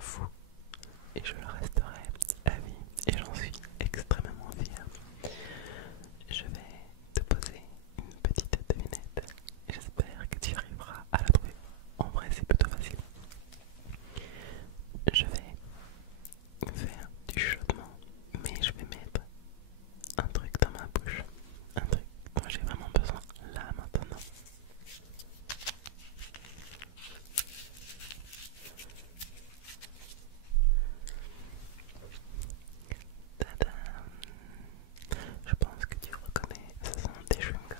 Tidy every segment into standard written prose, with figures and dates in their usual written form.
fou et je le resterai à vie et j'en suis extrêmement fier. Je vais te poser une petite devinette et j'espère que tu arriveras à la trouver. En vrai, c'est plutôt facile. Je vais faire du chuchotement, mais je vais mettre un truc dans ma bouche, un truc dont j'ai vraiment besoin là maintenant. Tadam! Je pense que tu reconnais, ce sont des chewing-gums.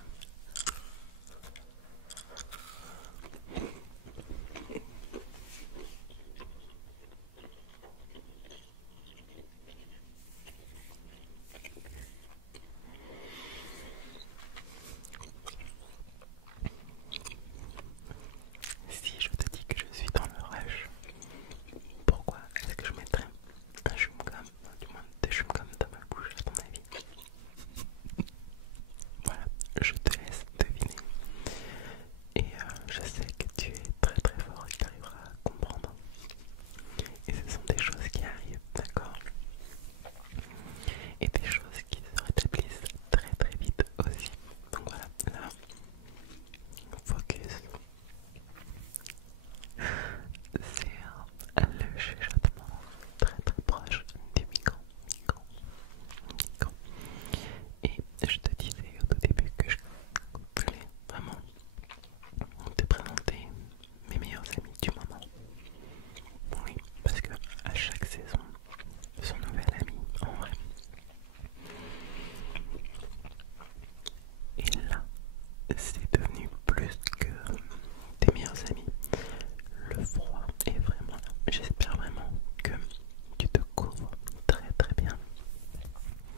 Si je te dis que je suis dans le rush, pourquoi est-ce que je mettrais un chewing-gum, du moins des chewing-gums dans ma bouche à ton avis? Voilà, je te laisse deviner. Et je sais que tu es très très fort et que tu arriveras à comprendre. Et ce sont des choses qui arrivent, d'accord? Et des choses qui se rétablissent très très vite aussi. Donc voilà, là, focus sur le chuchotement très très proche du micro. Et je te disais au tout début que je voulais vraiment te présenter mes meilleurs amis du moment. Oui, parce que à chaque saison, son nouvel ami en vrai. Et là, c'est devenu plus que tes meilleurs amis. Le froid est vraiment là. J'espère vraiment que tu te couvres très très bien,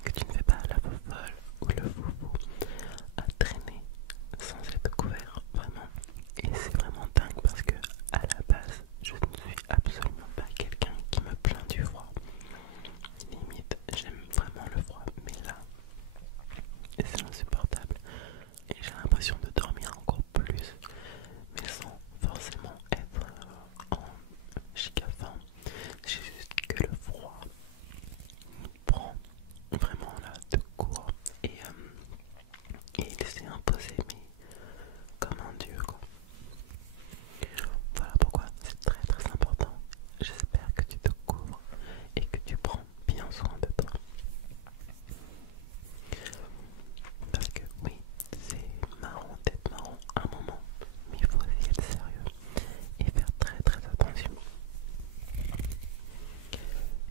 que tu ne fais pas la folle ou le foufou à traîner sans être couvert, vraiment. Et c'est vraiment dingue parce que à la base, je ne suis absolument pas quelqu'un qui me plaint du froid. Limite, j'aime vraiment le froid, mais là, c'est insupportable. Et j'ai l'impression de dormir encore plus, mais sans forcément être en giga faim. C'est juste que le froid prend vraiment là de court et il s'est imposé mais comme un dieu quoi. Voilà pourquoi c'est très très important. J'espère que tu te couvres et que tu prends bien soin de toi. Parce que oui, c'est marrant d'être marrant à un moment, mais il faut aussi être sérieux et faire très très attention.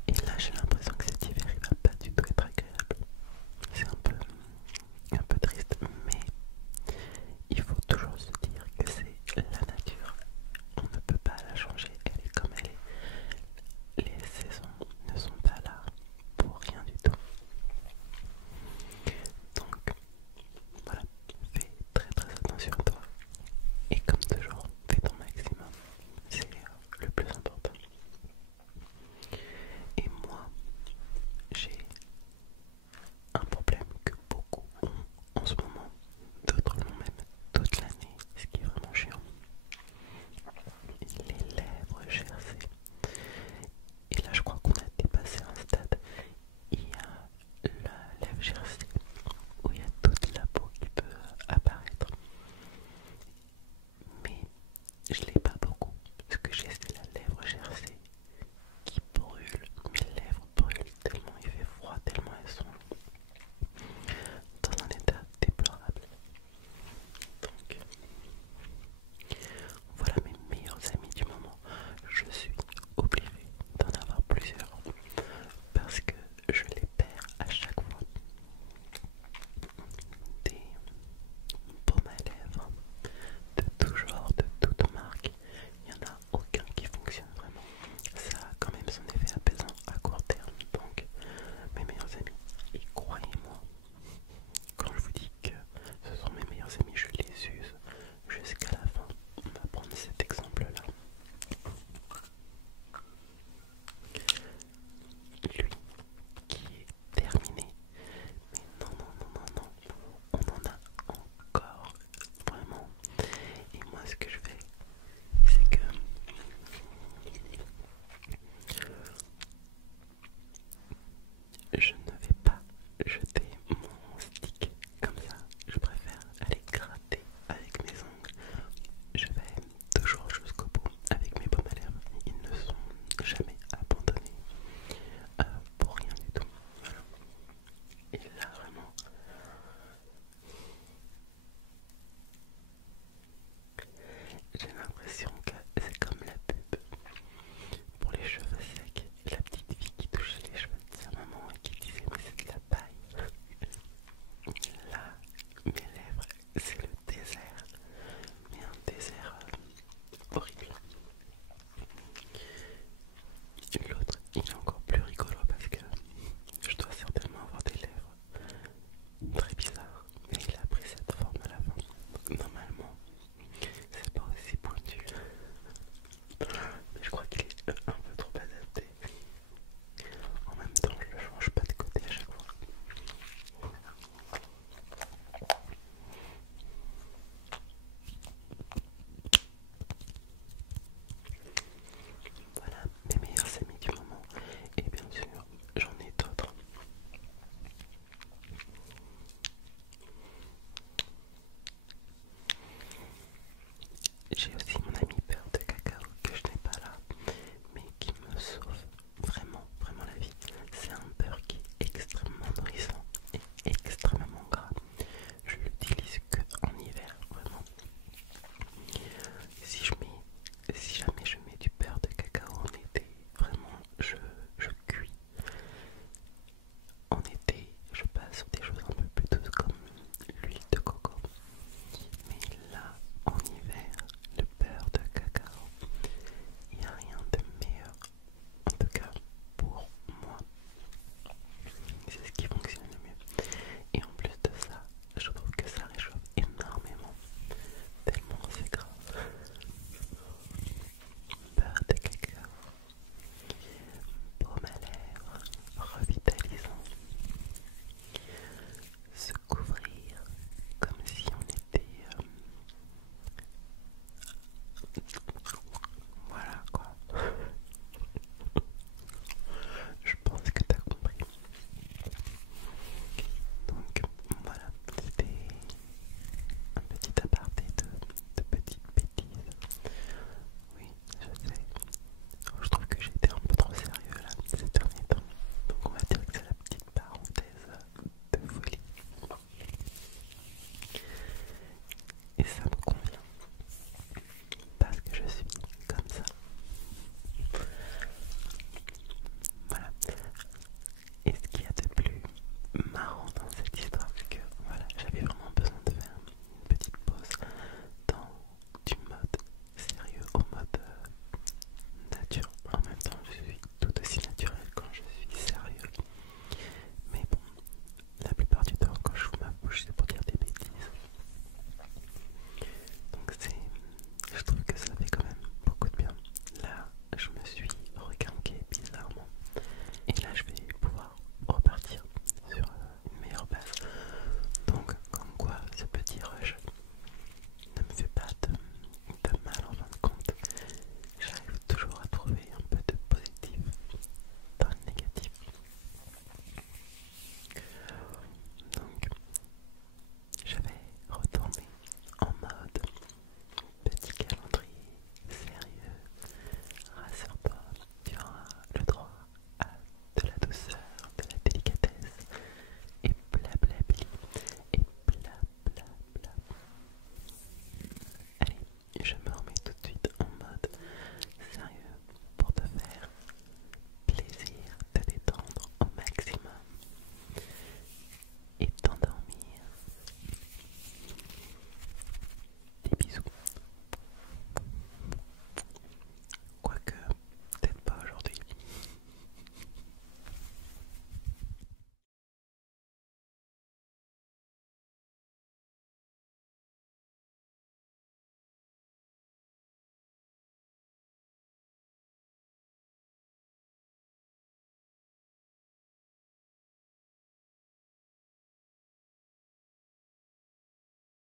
Et là j'ai l'impression que cet hiver il va pas du tout être agréable. C'est un peu triste, mais il faut toujours se dire que c'est la nature. On ne peut pas la changer, elle est comme elle est. Les saisons ne sont pas là pour rien du tout. Donc voilà, fais très très attention à toi. Et comme toujours, fais ton maximum. C'est le plus important. Et moi, jamais.